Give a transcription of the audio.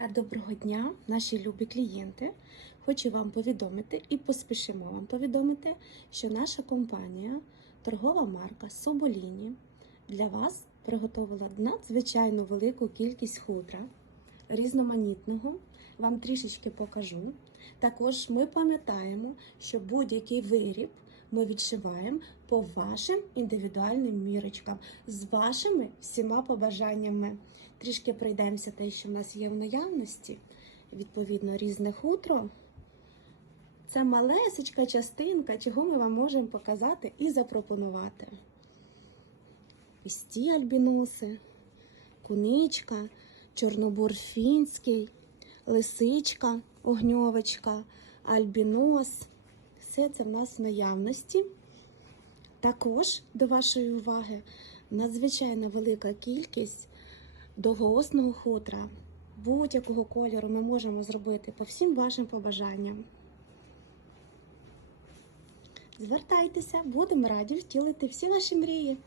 Е, Доброго дня, наші любі клієнти. Хочу вам повідомити і поспішимо вам повідомити, що наша компанія, торгова марка Соболіні, для вас приготовила надзвичайно велику кількість хутра різноманітного. Вам трішечки покажу. Також ми пам'ятаємо, що будь-який виріб ми відшиваємо по вашим індивідуальним мірочкам з вашими всіма побажаннями. Трішки пройдемося те, що в нас є в наявності. Відповідно, різне хутро. Це малесечка частинка, чого ми вам можемо показати і запропонувати. Ось альбіноси, куничка, чорнобур фінський, лисичка, огньовочка, альбінос. Все це в нас в наявності. Також до вашої уваги надзвичайно велика кількість довгоосного хутра. Будь-якого кольору ми можемо зробити по всім вашим побажанням. Звертайтеся, будемо раді втілити всі ваші мрії.